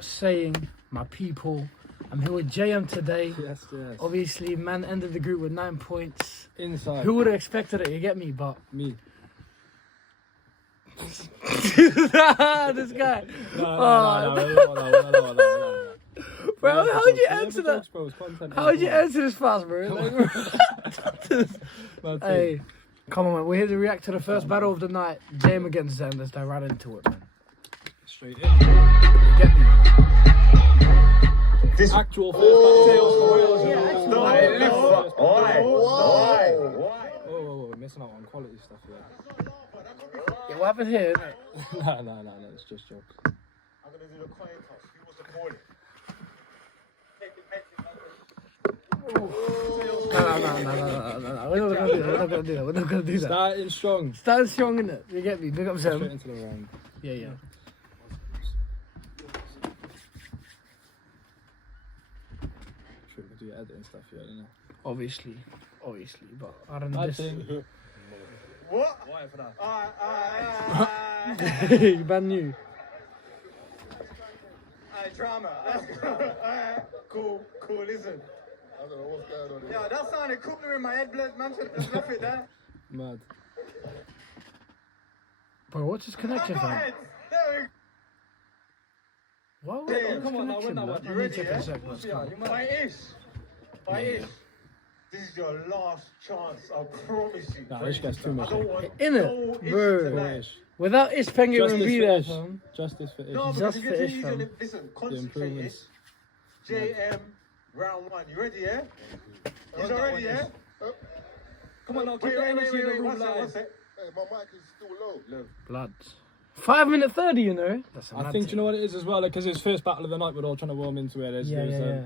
Saying, my people, I'm here with JM today. Yes. Obviously, man ended the group with 9 points. Inside. Who would have expected it? You get me, but Me. this guy. No. Bro, how would you answer that? How would you answer this fast, bro? Hey, come on, man. We're here to react to the first battle of the night. JM against ZEN. Let's dive right into it, man. Straight in. Get me. This actual first battle. Why? Whoa, missing out on quality stuff here. Yeah, what happened here? No, it's just jokes. I'm gonna do the coin toss. Who was the corner? No. We're not gonna do that. Starting strong. Starting strong, innit? You get me? Big up Straight Zem. into the round. Yeah. Sure, we do your editing stuff here, you know. Obviously, but I don't know this. What? Why for that? You brand new. Drama. Cool, listen. I don't know what's going on here. Yeah, that sounded cooler in my head, blood, man. Just left it there. Mad. Bro, what's his connection, Go fam? ahead. There What? Yeah, Come on, now, you ready, yeah? Fight-ish. This is your last chance, I promise you. Nah, this guy's too much. I don't want Innit? no ish Bro. tonight. Without Ish Pengame wouldn't be there, Justice fam. Justice for Ish. No, Just because for you ish, can fam. listen, The concentrate improvements. it. JM, round one. You ready, yeah? You ready, yeah? Come on now, keep Wait, the energy in the room one sec. live. Hey, my mic is still low. Blood. 5 minute 30, you know? That's a I mad think, thing. you know what it is as well, because his first battle of the night, we're all trying to warm into it. Yeah.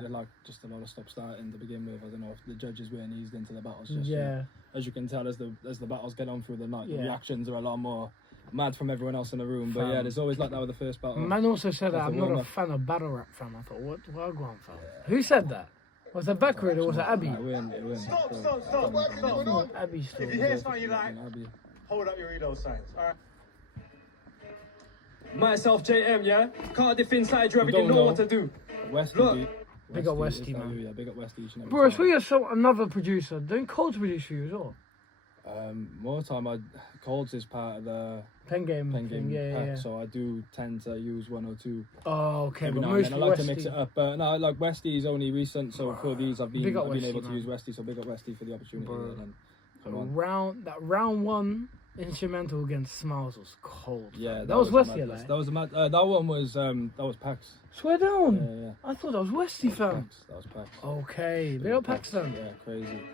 Like just a lot of stop starting to begin with. I don't know if the judges weren't eased into the battles just Yeah. yet. As you can tell, as the battles get on through the night, Yeah. the reactions are a lot more mad from everyone else in the room. But Fam. yeah, there's always like that with the first battle. Man also said that That's I'm a not a warm-up. fan of battle rap, fam. I thought, what I go on, fam? Who said that? Was it Backroad or was it Abby? Nah, it win. Stop. Abby still. If you hear something you like, hold up your read those signs, alright? Myself, JM, yeah? Cardiff inside you, don't everything know know. what to do. Westy, Look. Big up Westy, man. Yeah, big up Westy each and every Bro, time. so you're another producer. Don't Cold produce for you as well? More time, Colds is part of the Pengame Pengame thing, yeah. pack, so I do tend to use one or two. Oh, okay, Every but now and then. mostly I like Westy. to mix it up, but no, like Westy is only recent, so for these I've been Big up able Westy, to man. use Westy, so big up Westy for the opportunity. Bro. And then come on. Round one instrumental against Smiles was cold. Yeah, that was Westy, madness. like. That was a mad. That one was Pax. Swear down. Yeah. I thought that was Westy, fam. That was Pax. Okay, big up Paxton. Yeah,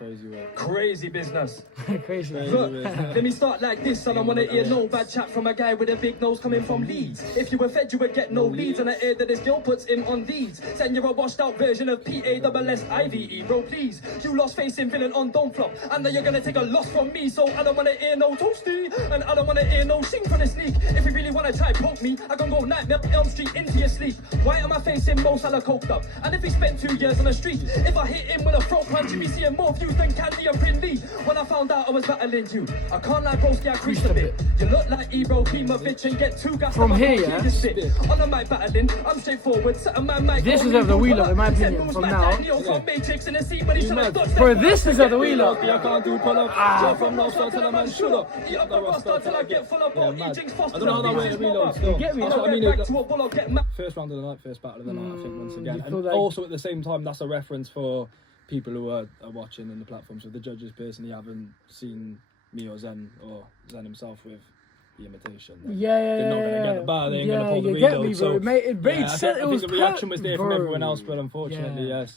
crazy work. Crazy business. Crazy. Look, let me start like this. I don't want to hear no bad chat from a guy with a big nose coming from Leeds. If you were fed, you would get no leads. And I hear that this girl puts him on these. Saying you're a washed out version of PASSIVE. Bro, please. You lost facing villain on Don't Flop. And then you're going to take a loss from me. So I don't want to hear no toasty. And I don't want to hear no sing from the sneak. If you really want to try poke me, I can go Nightmare Elm Street into your sleep. Why am I facing Mo Salah coked up? And if he spent 2 years on the street, if I hit him with a throat punch, you'd be seeing more views than Candy and Brindley. When I found out I was battling you, I can't lie, broski, I creased a bit. You look like Ebro, Klimovich, and get too gassed. From up, I here, can't yeah? hear this bit. On the mic battling, I'm straightforward. Certain man might This go is on at the YouTube, wheeler, but in my he said opinion, moves from like now. Daniel from Matrix in the scene when he's You trying to mad? dodge Bro, that this bus is and at the get wheeler. real. I can't do pull-ups. Jump from no start till a man should up. Eat up the roster till I get full of ball. Yeah, mad. Eat jinx I faster don't know how than that way to bitches reload mama. still. get me? I'll That's what I get mean. back to a bull, I'll get mad. First round of the night, first battle of the night, I think, once again. you And feel like- also at the same time, that's a reference for people who are watching in the platform. So the judges personally haven't seen me or ZEN himself with the imitation. Like, they're not going to get the bar, they ain't going to pull the you get reload. me, bro. So, It made I sense. think It was the reaction was there from bro. everyone else, but unfortunately, Yeah. yes.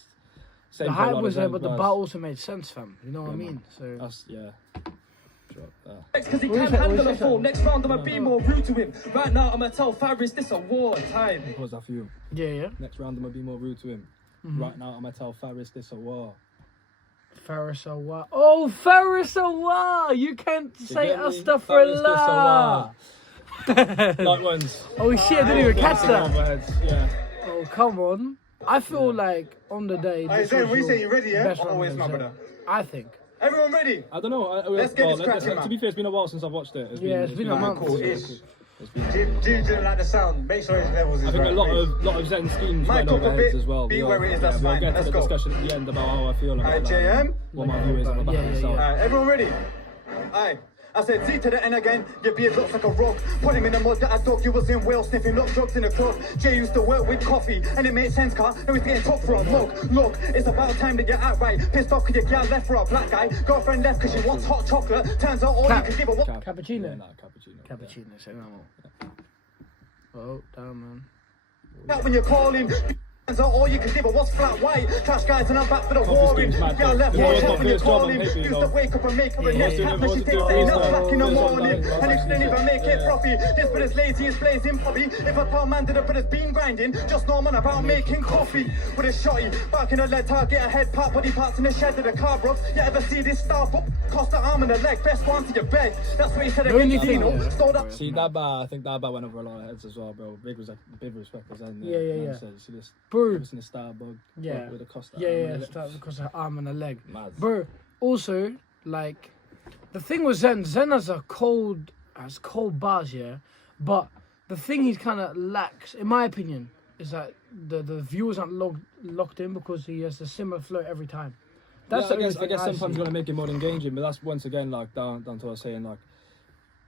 Same The for a hype lot was of there, ZEN but the bars. bar also made sense, fam. You know what I Yeah, mean? man. So That's, yeah. Drop that. Because he What can is that? handle What a is fall. that? Next round, I'ma be more rude to him. Right now, I'ma tell Faris this a war time. What was that for you? yeah. Next round, I'm going to be more rude to him. Right now, I'm going to tell Faris this a war. Faris Awar. Oh, Faris Awar! You can't say get me? astaghfirullah. Like ones. Oh shit! I didn't even catch that. Yeah. Oh come on! I feel like on the day. Hey, this Zen, was what you your say? You ready, yeah? best I'm round always of my Zen. brother. I think. Everyone ready? I don't know. Let's get this cracking, To be fair, it's been a while since I've watched it. Yeah, it's been a month. Cool-ish. G didn't like the sound. Make sure his levels is I think right. a lot of Zen schemes Mic went up over a heads bit, as well. be We'll- where it is, that's we'll fine. get to Let's the go. discussion at the end about how I feel about Alright, that, JM. what my view is on the back of the sound. Alright, everyone ready? Alright. I said Z to the N again, your beard looks like a rock. Put him in the mud that I dug, you was in Wales sniffing up drugs in the club. Jay used to work with coffee, and it made sense, car. Now he's getting took for a mug. Look, it's about time to get out right. Pissed off cause your gal left for a black guy. Girlfriend left cause she wants hot chocolate. Turns out all you can give her what? Cappuccino. Yeah, nah, cappuccino. Cappuccino, say no more. Oh, damn, man. That when you're calling. Turns out all you can give her was flat white. Trash guys and I'm back for the Coffee warring. scheme's mad, Gal though. left Yeah, hot it's chocolate not when you're first job on calling. paper, you Used know. to wake up and make her a Yeah, next yeah, tap. yeah. Now she thinks Yeah, they yeah. not black in the Yeah, morning. yeah. And if she didn't even make it Yeah. frothy. This but it's lazy, it's blazing puppy. If a tall man did it but it's been grinding. Just know man about making coffee. With a shotty, back in the lead tire, get a head part, body parts in the shed of the car, bro. You ever see this star book? Cost the arm and the leg, best one to your bed. That's what he said The only against thing, Dino. yeah. Stole that. See that bar, I think that bar went over a lot of heads as well, bro. Big respect for Zen. Yeah, yeah, Like I yeah. said, see this, Bro. this in the star bug. Yeah. With the Costa. Yeah, start because of her arm and her leg. Mad. Bro, also, like, the thing with Zen has cold bars, yeah, but the thing he kind of lacks, in my opinion, is that the viewers aren't locked in because he has a similar flow every time. That's Yeah, the I guess sometimes see. you're gonna make it more engaging, but that's once again like down to what I was saying, like,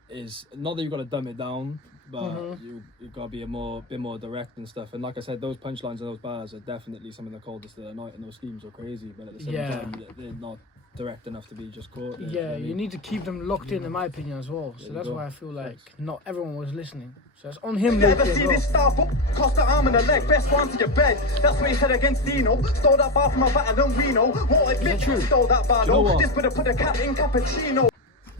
is not that you gotta dumb it down, but you gotta be bit more direct and stuff. And like I said, those punchlines and those bars are definitely some of the coldest of the night, and those schemes are crazy. But at the same time, they're not direct enough to be just caught. You know what I You mean? need to keep them locked in my opinion, as well. So There you that's go. why I feel like not everyone was listening. So it's on him. You ever lately as see well. this star book? Cost the arm and the leg, best one to your bed. That's what he said against Dino. Stole that bar from a battle and Reno. Won't admit true? stole that bar Do you know though. what? This better put a cat in cappuccino.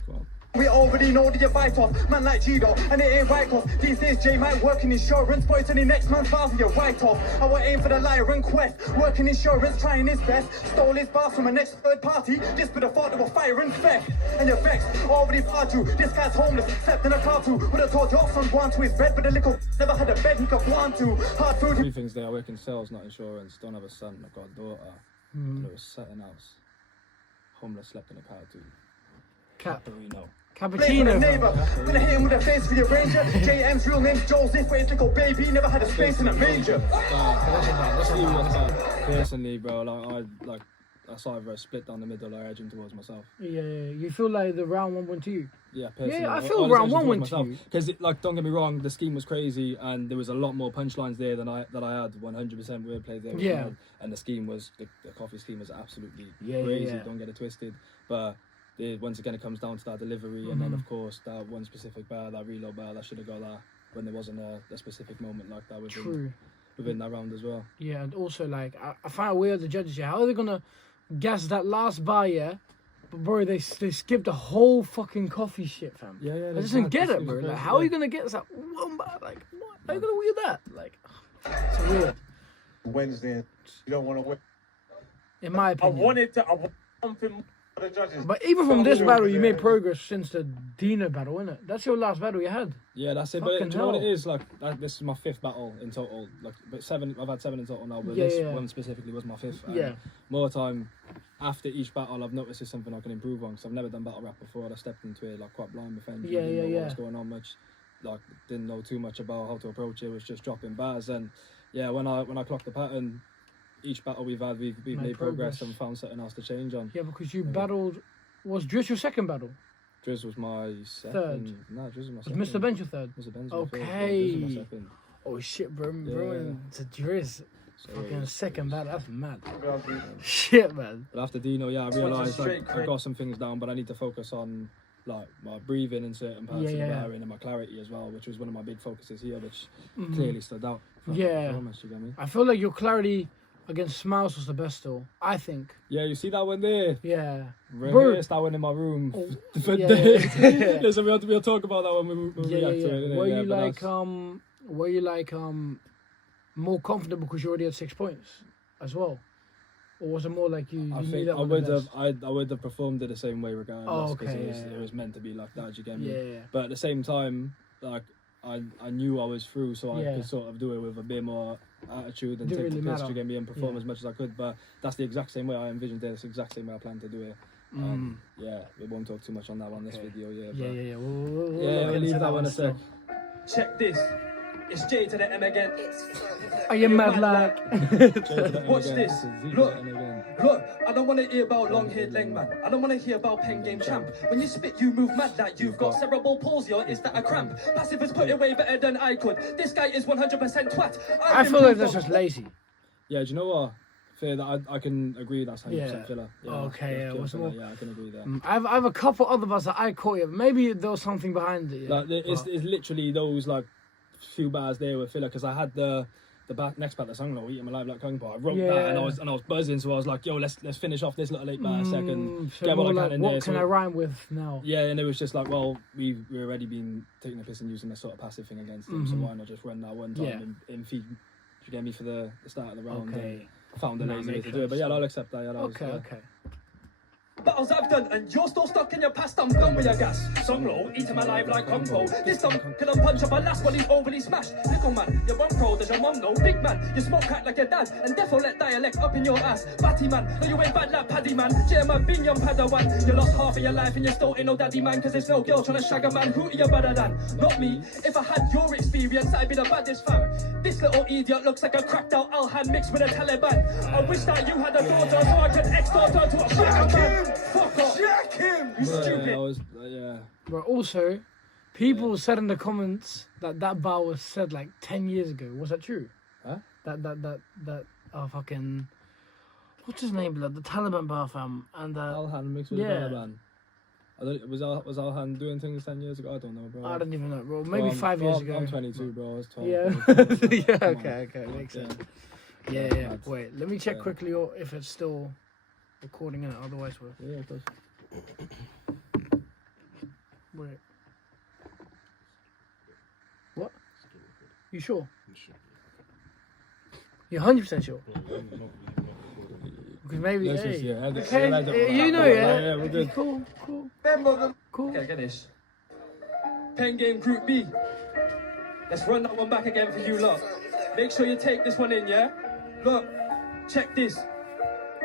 Well, We already know that you bite off, man like G-Dog, and it ain't right off. These days J might work in insurance, but it's only next month's bars and you're right off. I will aim for the liar and quest, working insurance, trying his best. Stole his bars from a next third party, this but a thought they were fire and theft. And you're vexed, already part you, this guy's homeless, slept in a car too. Would have told your son go on to his bed, but the little never had a bed he could go on to. Hard food. three things there: I work in sales, not insurance. Don't have a son. I've got a daughter. And it was set in house. Homeless, slept in a car too. Reno. Blame for the Cappuccino. neighbor. Gonna hit him with a face for your ranger. JM's real name's Joseph, but his little baby never had a space in a manger. Personally, bro, like that's either a split down the middle or edging towards myself. Yeah, you feel like the round one went to you. Yeah, personally. Yeah, I feel round one went to you. Because, like, don't get me wrong, the scheme was crazy, and there was a lot more punchlines there than I had. 100% wordplay there. Yeah. And the scheme was the coffee scheme was absolutely Yeah, crazy. yeah. Don't get it twisted. But once again, it comes down to that delivery, and then of course that one specific bar, that reload bar, that should have got that when there wasn't a specific moment like that within that round as well. Yeah, and also like I find it weird the judges. Yeah, how are they gonna guess that last bar? Yeah, but bro, they skipped the whole fucking coffee shit, fam. Yeah, I just didn't get it, bro. Like, how are you gonna get that one bar? Like, what? How are you gonna weird that? Like, it's weird. Wednesday, you don't want to win. In my I opinion. want something for the judges. But even from this battle, you made progress since the Dino battle, innit? That's your last battle you had. Yeah, that's it. Fucking But do you know what it hell. is? Like, this is my fifth battle in total. Like, but I've had seven in total now. But Yeah, this yeah. one specifically was my fifth. And Yeah. more time after each battle, I've noticed it's something I can improve on. Because I've never done battle rap before. I stepped into it like quite blind with energy. Yeah, didn't yeah, know yeah. what was going on much. Like, didn't know too much about how to approach it. It was just dropping bars. And yeah, when I clocked the pattern, each battle we've had, we've made progress and found something else to change on. Yeah, because you battled. Was Driss your second battle? Driz was my second. Third. No, Driz was my Was second. Mr. Bench your third? Mr. Ben's my third. Yeah, Okay. Driz was my second. Oh shit, bro. Yeah. Bro, to Driss. So Fucking it second was- battle. That's mad. Shit, man. But after Dino, yeah, I realised straight I got some things down, but I need to focus on like my breathing in certain parts of the Yeah. barring and my clarity as well, which was one of my big focuses here, which clearly stood out. Yeah. Performance, you get me? I feel like your clarity against Smiles was the best still. I think. Yeah, you see that one there? Yeah. Rehearsed that one in my room. For yeah, days. yeah. Listen, we'll talk about that when we Yeah, react yeah, to it. yeah. innit? Were Yeah, you but like that's- more confident because you already had 6 points as well? Or was it more like you I knew think that I one would less? have I would have performed it the same way regardless. Oh, 'cause okay, it yeah. was meant to be like that. You get me? Yeah. But at the same time, like I knew I was through, so I Yeah. could sort of do it with a bit more attitude and Didn't take really the piss, matter. you get me, and perform Yeah. as much as I could. But that's the exact same way I envisioned it. It's the exact same way I plan to do it. Yeah, we won't talk too much on that one this Okay. video. Yeah, Yeah, but yeah. We'll yeah, look we'll into leave that one a still. sec. check this. It's J to the M again. Are you mad, lad? Watch this. Look, I don't want to hear about long-haired Lengman. I don't want to hear about Pengame champ. When you spit, you move mad like you've got cerebral palsy, or is that a cramp? Passive is put it way better than I could. This guy is 100% twat. I feel like that's just lazy. Yeah, do you know what? Fair that I can agree that's 100% filler. Yeah, okay, yeah, what's more? Yeah, I can agree there. I have a couple other bars that I caught you. Maybe there was something behind it. Yeah. Like it's literally those like few bars there with filler, because I had the next part of the song, though, Eating My Life Like Kung Po. I wrote that and I was buzzing, so I was like, yo, let's finish off this little 8 bar second. So get what I can in there. What can I rhyme with now? Yeah, and it was just like, well, we've already been taking a piss and using this sort of passive thing against them, so why not just run that one time in feed? You get me for the start of the round. Okay. Found a lazy way to do it, but yeah, I'll accept that. Yeah, that Okay. Battles I've done, and you're still stuck in your past. I'm done with your gas. Song low, eating my life like Kung Po. This dumb couldn't punch up a last one, he's overly smashed. Little man, you're one pro, does your mum know? Big man, you smoke crack like your dad, and defo let dialect up in your ass. Batty man, no you ain't bad like Paddy man. Jerma bin young padawan. You lost half of your life and you still ain't no daddy man, cause there's no girl trying to shag a man. Who are you better than? Not me. If I had your experience, I'd be the baddest fam. This little idiot looks like a cracked out Alhan mixed with a Taliban. I wish that you had a daughter so I could extort her to a shag man. Fuck off. Jack him! You stupid. But also, people said in the comments that bar was said like 10 years ago. Was that true? Huh? That fucking, what's his name? Blood? The Taliban bar fam and Alhan mixed with the Taliban. Was Alhan doing things 10 years ago? I don't know, bro. I don't even know, bro. Maybe 5 years ago. I'm 22, bro. I was 12. Yeah. Yeah. Okay. Makes sense. Yeah. Wait, let me check quickly if it's still recording it. Otherwise, we're. Yeah, of course. Wait. What? You sure? You're 100% sure? Because maybe, Let's hey. just, yeah, Okay, you know, yeah, we're good. Cool. Cool. Okay, get this. Pengame Group B. Let's run that one back again for you lot. Make sure you take this one in, yeah? Look, check this.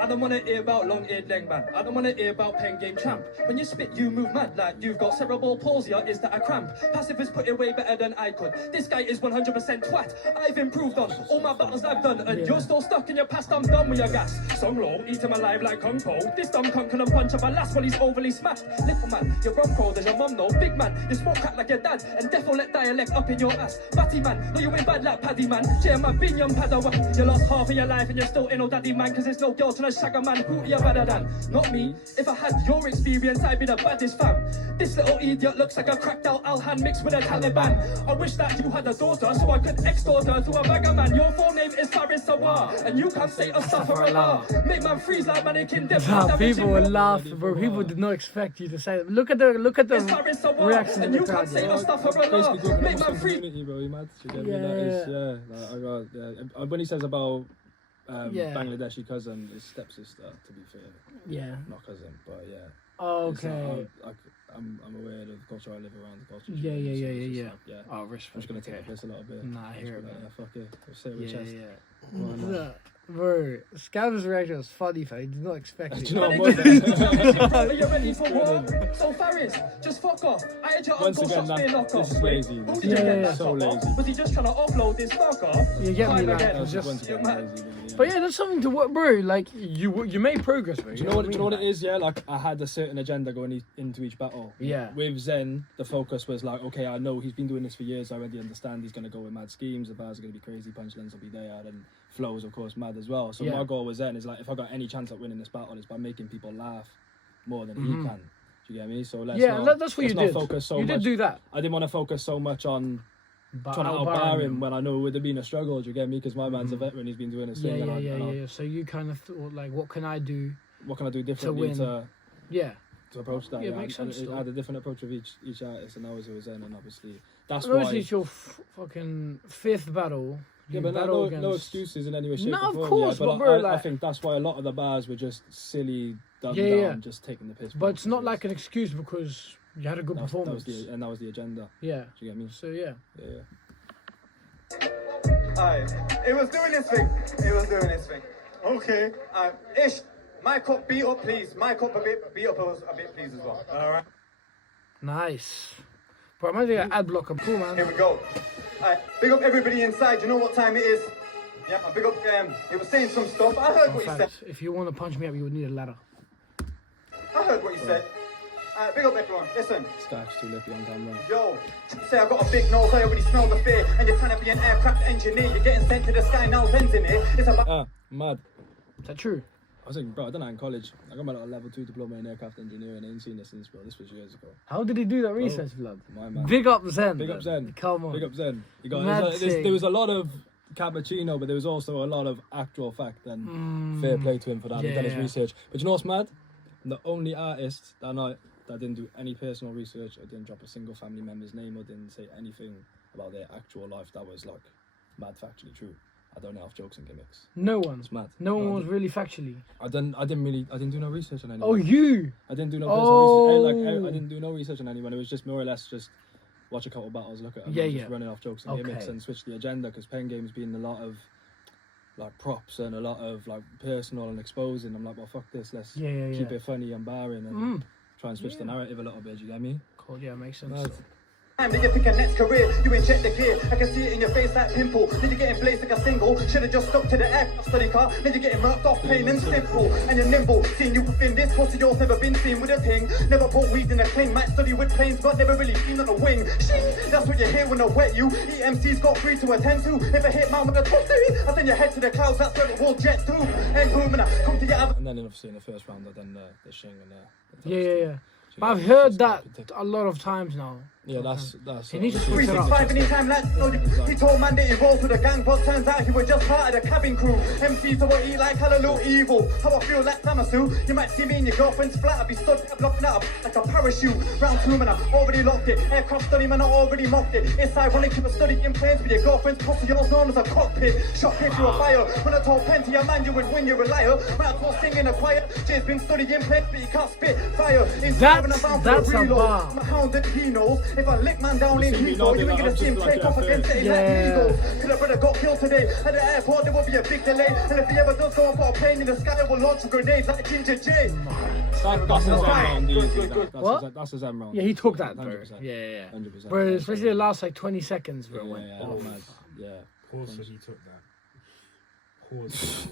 I don't want to hear about long-eared Lengman. I don't want to hear about Pengame champ. When you spit, you move mad like you've got cerebral palsy, or is that a cramp? Passive is put it way better than I could. This guy is 100% twat. I've improved on all my battles I've done, and you're still stuck in your past. I'm done with your gas. Song low, eating my life like Kung Po. This dumb cunt can punch up a last one, he's overly smashed. Little man, you're wrong pro, does your mum know? Big man, you smoke crack like your dad, and defo let dialect up in your ass. Batty man, no you ain't bad like Paddy man. Jerma bin young padawan. You lost half of your life and you're still ain't no daddy man, cause there's no girl trying to shag a man. Who you're better than? Not me. If I had your experience, I'd be the baddest fam. This little idiot looks like a cracked out Alhan mixed with a Taliban. I wish that you had a daughter so I could extort her to a bagger man. Your full name is Faris Sawar, and you can't say Astaghfirullah. Make man freeze like mannequin death. People will laugh, bro. People did not expect you to say that. Look at the reaction in the crowd. Basically, make man freeze. Bro, you mad? When he says about Bangladeshi cousin, his stepsister, to be fair. Yeah. Not cousin, but yeah. Oh, okay. I'm aware of the culture. I live around the culture. Yeah. Yeah. Oh, respect. I'm just gonna take the piss a little bit. Nah, I hear it, man. Yeah, fuck it. I'll say it with chest. Yeah. Bro, Scav's reaction was funny, fam. He did not expect it. Do you know Are you ready for war? So Faris, just fuck off. I had your Once uncle again, shots being knocked off. this is lazy. Who did you get that so shot lazy. off? Was he just trying to offload this fuck off? You get me, Time like, again. it was just. Once again, lazy, But yeah, that's something to work, bro. Like you made progress, bro. Do you know what it is? Yeah, like I had a certain agenda going into each battle. Yeah. With Zen, the focus was like, okay, I know he's been doing this for years. I already understand he's gonna go with mad schemes. The bars are gonna be crazy. Punchlines will be there, and flows, of course, mad as well. So my goal with Zen is like, if I got any chance at winning this battle, it's by making people laugh more than he can. Do you get me? So let's that's what you did. Focus so you much. did do that. I didn't want to focus so much on trying to outbar him when I know it would have been a struggle. Do you get me? Because my man's a veteran. He's been doing his thing. Yeah. So you kind of thought, like, what can I do? What can I do differently to approach that? Yeah, it makes sense. I had a different approach with each artist, and that was with Zen, and obviously that's why. Obviously, it's your fucking 5th battle. Yeah, but no excuses in any way, shape, no, or form. of course, but bro, I think that's why a lot of the bars were just silly, dumbed down, just taking the piss. But it's not like an excuse because you had a good performance. That was the agenda. Yeah. Do you get me? So yeah. Alright, it was doing this thing. Okay. Ish, mic up, beat up, please. Mic up a bit, beat up a bit, please, as well. Alright. Nice. Bro, I'm gonna ad block. I'm cool, Here man. we go. Alright, big up everybody inside. You know what time it is? Yeah, big up. He was saying some stuff. I heard what he said. If you want to punch me up, you would need a ladder. I heard what he said. Big up everyone. Listen. Starch too lippy on camera. Yo, say I got a big nose. I already smell the fear. And you're trying to be an aircraft engineer. You're getting sent to the sky now. Zen's in here. It's about. Mad. Is that true? I was thinking, bro, I done that in college. I got my little level 2 diploma in aircraft engineering. I ain't seen this since, bro. This was years ago. How did he do that research, blood? My man. Big up Zen. Big up Zen. Come on. Big up Zen. You got, Mad there was a lot of cappuccino, but there was also a lot of actual fact, and fair play to him for that. He's done his research. But you know what's mad? I'm the only artist that night that didn't do any personal research. I didn't drop a single family member's name. Or didn't say anything about their actual life that was like mad factually true. I don't know if jokes and gimmicks. No one. It's mad. No one was really factually. I didn't do no research on anyone. Oh, you? I didn't do no personal research. I didn't do no research on anyone. It was just more or less just watch a couple battles, look at them, just running off jokes and gimmicks and switch the agenda, because Pengame's been a lot of like props and a lot of like personal and exposing. I'm like, well, fuck this. Let's keep it funny and barring and try and switch the narrative a little bit. You get me? Cool. Yeah, makes sense. Time that you pick a next career, you inject the gear. I can see it in your face like pimple. Then you're getting blazed like a single. Should've just stuck to the aircraft study car. Then you're getting murked off plain and simple. And you're nimble. Seeing you within this pussy, yours never been seen with a thing. Never bought weed in a cling. Might study with planes, but never really been on a wing. Shing! That's what you hear when I wet you. EMC's got 3 to attend to. If I hit man with a tossy, I send your head to the clouds. That's where it will jet through. And boom, and I come to your other. And then obviously in the first round, I done the shing and the Yeah. But I've heard that a lot of times now. Yeah, that's. He needs to switch it up. 365 anytime, lads. He told man that he rolls with a gang, but turns out he was just part of the cabin crew. MC to what he like, hallelujah evil. How I feel like Samasu. You might see me in your girlfriend's flat. I'll be stood up, locking up like a parachute. Round 2, man, I already locked it. Aircraft study, man, I already mocked it. It's ironic you were studying planes with your girlfriend's pussy. Yours known as a cockpit. Shot hit you a fire. When I told Pen to your man, you would win, you're a liar. Might as well sing in a choir. Jay's been studying planes, but he can't spit fire. That's a bar. My hound that he knows. If I lick man down in Nico, you ain't gonna see him take off against it like eagles. Could have brother got killed today. At the airport, there will be a big delay. And if he ever does go and put a plane in the sky, it will launch grenades like Ginger J. That's a Zen round. What? That's a Zen round. Yeah, he took that, bro. 100%. Yeah. 100%. Bro, especially the last like 20 seconds, bro. Yeah. Pause said he took that. Pause.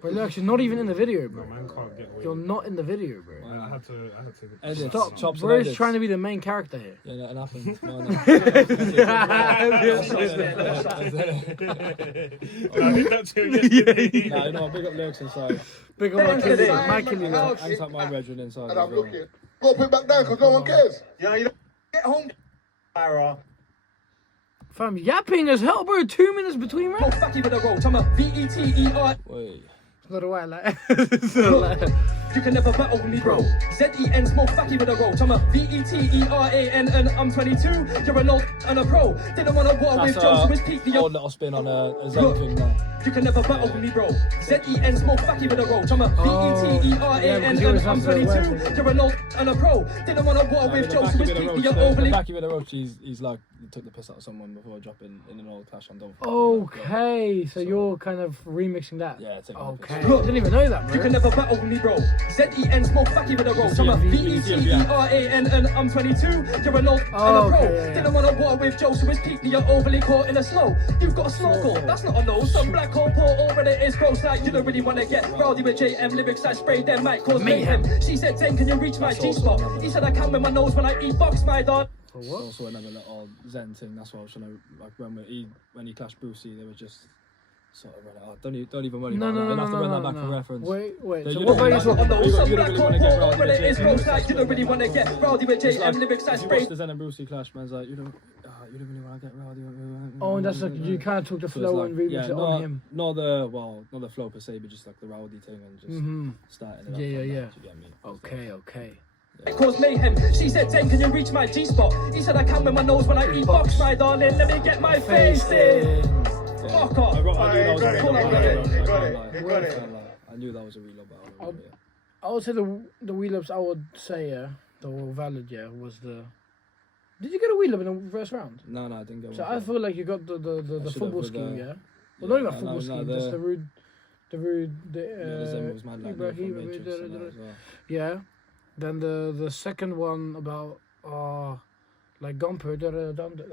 Bro, look, you're not even in the video, bro. No, man can't get away. You're not in the video, bro. I had to. Edits, Stop. chops and Bro is edits. trying to be the main character here. Yeah, nothing happened. No. Did I hit that too? Nah, you know, I big up lyrics inside. Big up my kid, my kid, you know. Hangs up my brethren inside. And I'm looking. Go put it back down because no one cares. Yeah, you don't get home. Ira. Fam, yapping as hell, bro. 2 minutes between rounds. Fatty with a roach, I'm a VETER. Wait. Not a while, like. It's not like. You can never battle me, bro. ZEN smoke fatty with a roach. I'm a VETERAN and I'm 22. You're an old and a pro. Didn't want to war with Joe, so it's peak the old little spin on a Zen thing now. You can never battle me, bro. ZEN smoke fatty with a roach. I'm a VETERAN and I'm 22. You're an old and a pro. Didn't want to war with Joe, so it's peak the overly. Back with a roach, he's like, he took the piss out of someone before dropping in an old clash on Don't. Okay, so you're kind of remixing that. Yeah, take Okay. I didn't even know that, bro. You can never battle me, bro. ZEN smoke fatty with a roach. I'm a VETERAN and I'm 22. You're an old and a pro. Didn't want to war with Joe, so it's peak you're overly caught in a slow. You've got a snorkel, that's not a nose. Some black hole pour over it is gross. Like you don't really want to get rowdy with JM lyrics. I spray them might cause mayhem. She said, Zen, can you reach my G-spot? He said, I can with my nose when I eat box, my dog. It's also another little Zen thing. That's what I was trying to like when he clashed Brucey, they were just sort of running out. Don't even worry about that. I'll have to run that back for reference. Wait. So So you what don't- about you talking about? You don't really want to get rowdy with It is JM. gross. Like you don't really want to get rowdy with JM lyrics. I You spray. watch the Zen and Brucey clash, man's like, you don't really want to get rowdy. Oh, and that's like you kind of took the flow and remix it on him. Not the flow per se, but just like the rowdy thing and just starting it up. Yeah. You get me? Okay. Cause mayhem. She said, Zen, can you reach my G-spot? He said, I can with my nose when I eat box, my darling. Let me get my face in. Fuck off. I knew that was a Got it. I knew that was a real battle. I would say the wheel ups. I would say the valid was the. Did you get a wheel up in the first round? No, I didn't get one. So I feel like you got the should football have scheme, with yeah. Well, not even a no, football no, scheme, the- just the rude. The Zen was mad like that from Matrix and that as well. Yeah. Then the second one about like Gumper.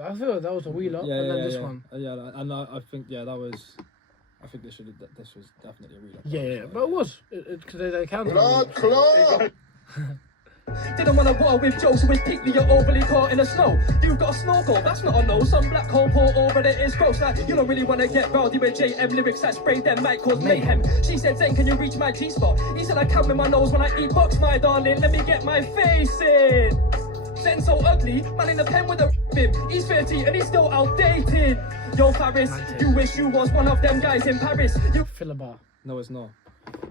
I feel that was a wheeler, and then this one. Yeah, and I think that was. I think this was definitely a wheeler. Yeah, but it was. Because they counted. Blood clot. Didn't wanna war with Joe, so it's pick me, you're overly caught in the snow. You've got a snorkel, that's not a no. Some black hole pour over it is gross. Like, you don't really wanna get rowdy with JM lyrics that spray them might cause mayhem. She said, Zen, can you reach my G-spot? He said, I come with my nose when I eat box, my darling. Let me get my face in. Zen so ugly, man in the pen with a bib. He's 30 and he's still outdated. Yo, Faris, you wish you was one of them guys in Paris. You Philabar. No, it's not.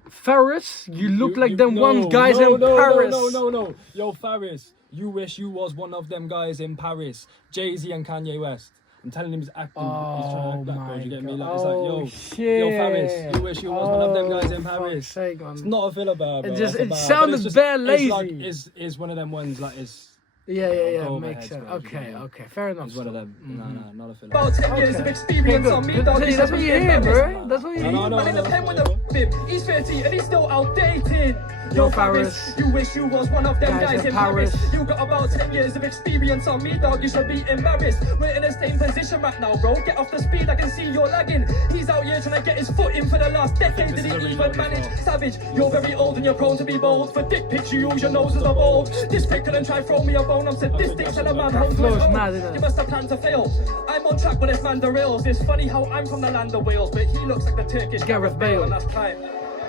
Ferris, you look like them one guys in Paris. No. Yo, Faris, you wish you was one of them guys in Paris. Jay-Z and Kanye West. I'm telling him he's acting. He's trying to act black, you get me? Like, it's like, yo, shit. Yo, Faris, you wish you was one of them guys in Paris. Sake, man. It's not a filler bar, bro. It sounded bare lazy. It's one of them ones like it's. Yeah, makes sense. Okay, fair enough. It's one of them. No, not a filler. about 10 years of experience on me, dog. That's what you hear, bro. That's what you hear. Man in the pen with a bib. He's 30 and he's still outdated. Yo, Paris, you wish you was one of them guys in Paris. You got about 10 years of experience on me, dog. You should be embarrassed. We're in the same position right now, bro. Get off the speed, I can see you're lagging. He's out here trying to get his foot in for the last decade. Did he even manage? Savage, you're very old and you're prone to be bold. For dick pics, you use your nose as a bulb. This pic couldn't try throw me a bone. I'm sadistic, tell a man home to his home. You must have planned to fail. I'm on track with this man derails. It's funny how I'm from the land of Wales, but he looks like the Turkish Gareth Bale. And that's time.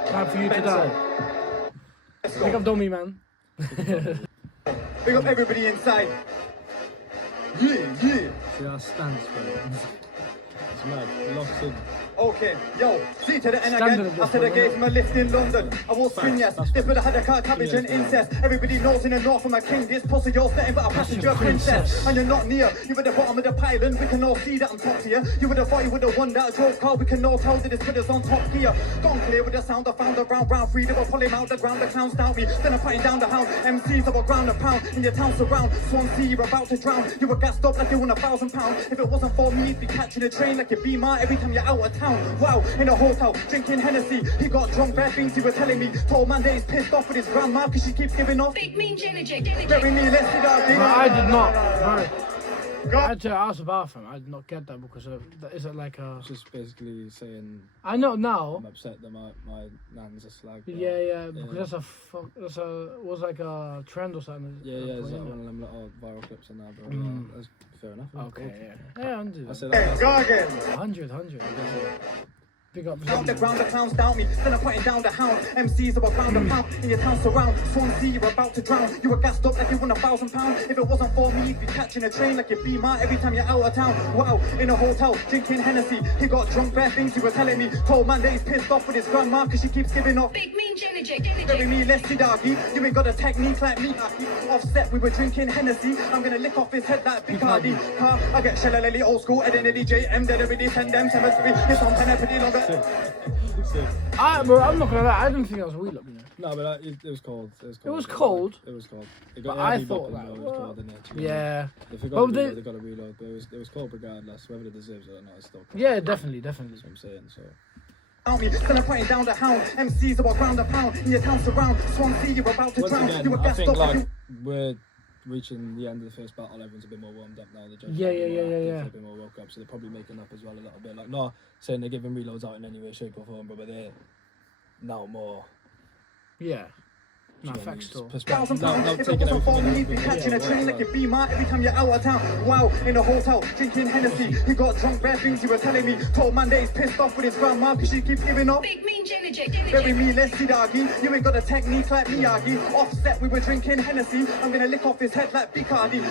Time for you to die. Pick up Domi, man. Big up everybody inside. Yeah. See that stance, bro. It's mad. Locked in. Okay, yo, see to the end Standard again. of After this the gave him a lift in London. I wore string, yes. They put a had a car, cabbage and incest. Everybody knows in the north I'm a king. This pussy, you're setting, but a passenger princess. And you're not near. You at the bottom of the pylon. We can all see that I'm top tier. You would have thought you would have won that drove car. We can all tell that this put us on top gear. Gone clear with the sound. I found a round free. They were pulling out the ground. The clowns doubt me. Then I'm fighting down the hound. MCs about ground a pound. In your town surround. Swansea, you're about to drown. You were gassed up like you won £1,000. If it wasn't for me, you'd be catching a train like a beamer every time you're out of town. Wow. In a hotel, drinking Hennessy. He got drunk, bare things he was telling me. Told man that he's pissed off with his grandma because she keeps giving off. Big mean Jenny. Very me, let's see that thing. I did not. Bro. I had to ask the bathroom. I did not get that because is it like a... Just basically saying. I know now. I'm upset that my nan's a slag. Bro. Yeah, because that's was like a trend or something. Yeah, it's like one of them little viral clips and that, bro. That's fair enough. Okay, yeah, 100. I said Hey, go again. 100. Big up. Down the ground, the clowns doubt me. Then I'm putting down the hound. MCs about ground and pound. In your town surround. Swansea, you're about to drown. You were gassed up like you won £1,000. If it wasn't for me, you'd be catching a train like a beamer every time you're out of town. Wow, in a hotel, drinking Hennessy. He got drunk, bare things he was telling me. Told man that he's pissed off with his grandma because she keeps giving off. Big mean Jenny. Very me, let's see doggy. You ain't got a technique like me. Offset, we were drinking Hennessy. I'm gonna lick off his head like Picardy. I get Shellelly old school, Identity JM, dead every send them cemetery. It's on pen pretty longer. Bro, I'm not gonna lie. I didn't think that was a wheel up, you know. No, but it was cold. It was cold. It was cold. But I thought that. It was cold, didn't it? Yeah. If they got to reload, but it was cold regardless. Whether it deserves it or not, it's still cold. Yeah, definitely. That's what I'm saying. So. Then I'm putting down the hound. MCs about ground a pound. In your town surround. Swansea, you're about to drown. Again, You were I gassed think up. like we're reaching the end of the first battle. Everyone's a bit more warmed up now. The judges Yeah. a bit more woke up, so they're probably making up as well a little bit. Like not saying they're giving reloads out in any way, shape or form, but they're now more. Yeah. No, facts still. £1,000. If it wasn't for me, you'd be catching a train like a beamer every time you're out of town. Wow, in a hotel, drinking Hennessy. He got drunk, bare things he was telling me. Told man that he's pissed off with his grandma because she keeps giving off. Big mean Jenny. Very me, let's see doggy. You ain't got a technique like Miyagi. Offset, we were drinking Hennessy. I'm gonna lick off his head like Picardy.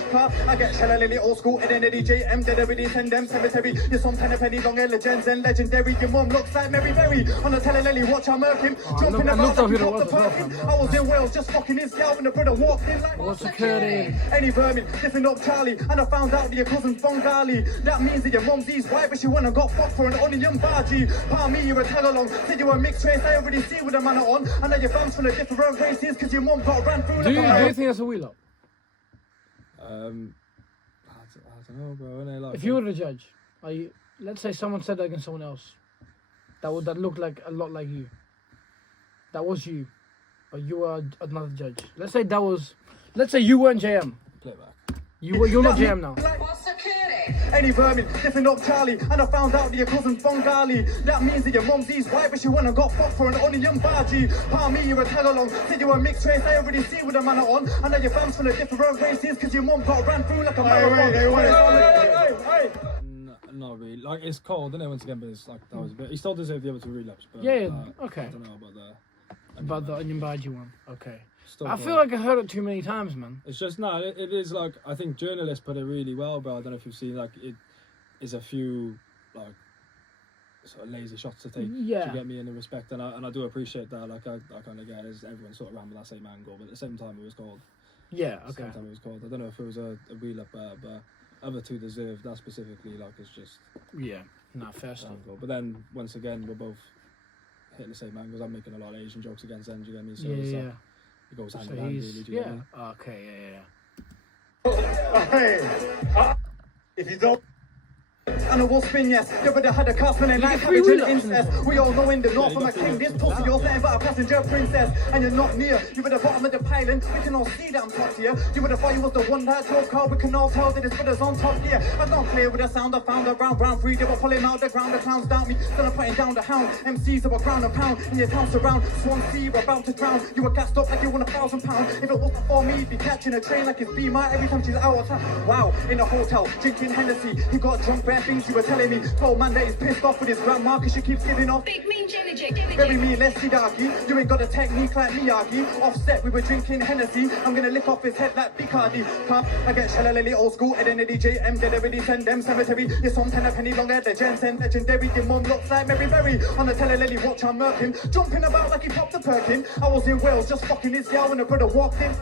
I get Shellelly old school, Identity JM, dead every send them cemetery. You're some penny long legends and legendary. Your mom looks like Mary Berry. On a telelelly, watch her murk him. Jumping about like he dropped the perfume. I was in Wales just fucking his gal when the brother walked in like What's occurring? Any vermin, different up Charlie. And I found out that your cousin's Bengali. That means that your mum's his wife, but she went and got fucked for an onion bargee. Palm me, you were tag along. Said you were mixed race, I already see with the man on. I know your family's full of different races, cause your mum got ran through. Do you think that's a wheel up? I don't know, bro. Like, if you were the judge, let's say someone said that against someone else, that looked like a lot like you. That was you, but you were another judge. Let's say you weren't JM. Play it back. You're not JM now. Any vermin, different up Charlie, and I found out that your cousin's Bengali. That means that your mum's East white, but she went and got fucked for an onion bhaji. Palm me, you're a tag along. Said you were mixed race, I already see with the man on. I know your fam's full of different races, cause your mum got ran through like a marathon. Hey. Not really. Like, it's cold, isn't it, once again, but it's like, that was a bit... He still deserved the other 2 relapse, but... Yeah, okay. I don't know about the... About the onion bhaji one. Okay. Still I feel like I heard it too many times, man. It's just, it is like, I think journalists put it really well, but I don't know if you've seen, like, it is a few, like, sort of lazy shots to take to get me in the respect, and I do appreciate that. Like, I kind of get it, everyone sort of ran with that same angle, but at the same time it was cold. Yeah, okay. At the same time it was cold. I don't know if it was a wheel up there, but other 2 deserve that specifically, like, it's just... Yeah, fair stuff. But then, once again, we're both hitting the same angles. I'm making a lot of Asian jokes against ZEN, do you get me? So it goes hand in hand, really, do you get me? Okay, Hey, if you don't... And I will spin, yes. You would have had a couple and night cabbage and incest. We all know in the north I'm a king. This pussy, you're saying about a passenger princess. And you're not near. You were the bottom of the pylon. We can all see that I'm top tier. You would have thought you was the one that drove car. We can all tell that his brother's on top gear. I don't clear with the sound I found around round 3. They were pulling out the ground. The clowns doubt me. Still I'm putting down the hound. MCs that were ground and pound. In your town surround. Swansea were about to drown. You were gassed up like you won £1,000. If it wasn't for me, you'd be catching a train like it's Beamer every time she's out of town. Wow, in a hotel, drinking Hennessy. He got drunk, bare things you were telling me. Told man that he's pissed off with his grandma cause she keeps giving off Big mean Jenny. very mean, let's see Darky. You ain't got a technique like Miyagi. Offset, we were drinking Hennessy. I'm gonna lick off his head like Picardy. I get shallalili old school, Ed and Eddie JM. Get ready, send them cemetery. This on 10 a penny longer, the Jensen legendary. Your mum looks like Mary Berry. On the telelily, watch I'm murking. Jumping about like he popped a perkin. I was in Wales just fucking his gal when the brother walked in.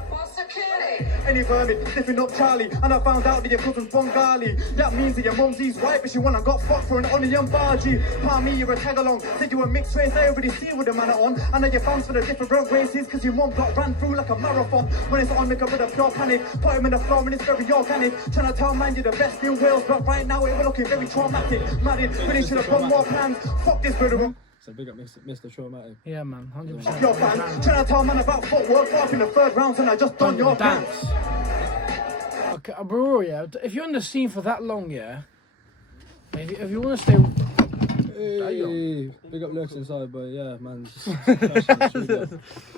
Any vermin, sniffing up Charlie, and I found out that your cousin's Bengali. That means that your mum's East white, but she went and got fucked for an onion bhaji. Palm me, you're a tag along. Said you were mixed race, I already see with the man on. I know your fans for the different races, cause your mum got ran through like a marathon. When it's on, make a bit of pure panic. Put him in the floor and it's very organic. Trying to tell man you're the best in Wales, but right now it was looking very traumatic. Married, really should have got more plans. Fuck this brother. So big up Mr. Traumatic. Yeah, man, 100%. Your fan, trying to tell man about footwork, off in the 3rd round, and I just done your dance. Okay, bro, yeah. If you're in the scene for that long, yeah. If you want to stay. Hey, big up lurks inside, but yeah, man.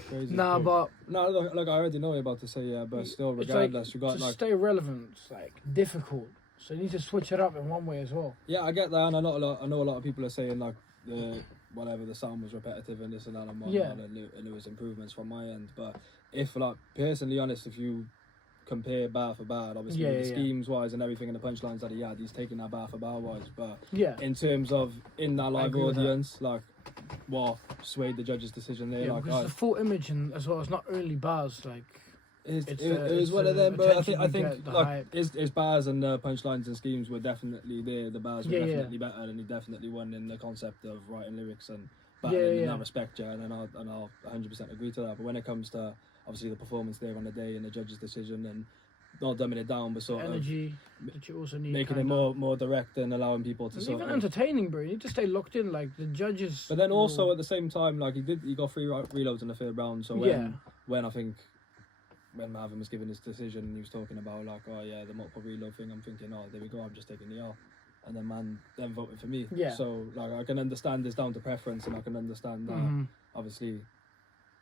Crazy. Nah, but no, look, I already know what you're about to say, yeah, but still, regardless, you got to like stay relevant. It's like difficult, so you need to switch it up in one way as well. Yeah, I get that, and I know a lot of people are saying like whatever the sound was repetitive and this and that and whatnot, and there was improvements from my end. But if like personally honest, if you compare bar for bar, obviously the schemes wise and everything and the punchlines that he had, he's taking that bar for bar wise. But in terms of in that live audience, like what swayed the judge's decision there, like because the full image and as well, it's not only bars, like. It was one of them, but I think like his bars and punchlines and schemes were definitely there. The bars were definitely better, and he definitely won in the concept of writing lyrics and battling in that respect, and I'll 100% agree to that. But when it comes to obviously the performance there on the day and the judge's decision, and not dumbing it down, but sort energy that you also need, making it more direct and allowing people to sort even of entertaining, bro. You need to stay locked in, like the judges. But then also at the same time, like he got 3 reloads in the 3rd round. So when I think. When Marvin was giving his decision and he was talking about like, oh yeah, the multiple reload thing, I'm thinking, oh, there we go, I'm just taking the L. And then man then voted for me. Yeah. So like I can understand this down to preference, and I can understand that obviously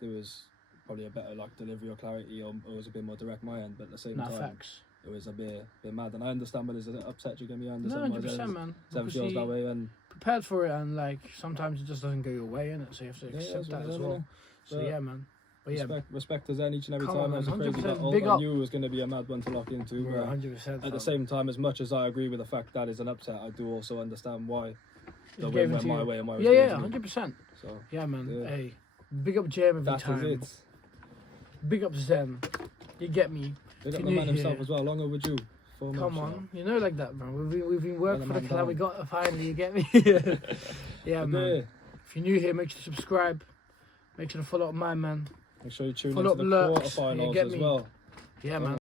there was probably a better like delivery or clarity, or it was a bit more direct my end, but at the same time it was a bit mad. And I understand when there's an upset, you get me, I understand 100%, man. ZEN feels that way, and prepared for it, and like sometimes it just doesn't go your way, innit? So you have to accept that as well. So yeah, man. But respect to ZEN each and every time. Man, That was a crazy battle. I knew it was going to be a mad one to lock into. 100%. At the same time, as much as I agree with the fact that is an upset, I do also understand why the win went my way and why it was 100%. So yeah, man. Yeah. Hey, big up JM every time. That is it. Big up ZEN. You get me. Big up the man himself as well. Long overdue. Come on, you know, like that, bro. We've been working for the club. We got finally. You get me? Yeah, man. If you're new here, make sure to subscribe. Make sure to follow up my man. Make sure you tune into the quarterfinals as well. Yeah, man.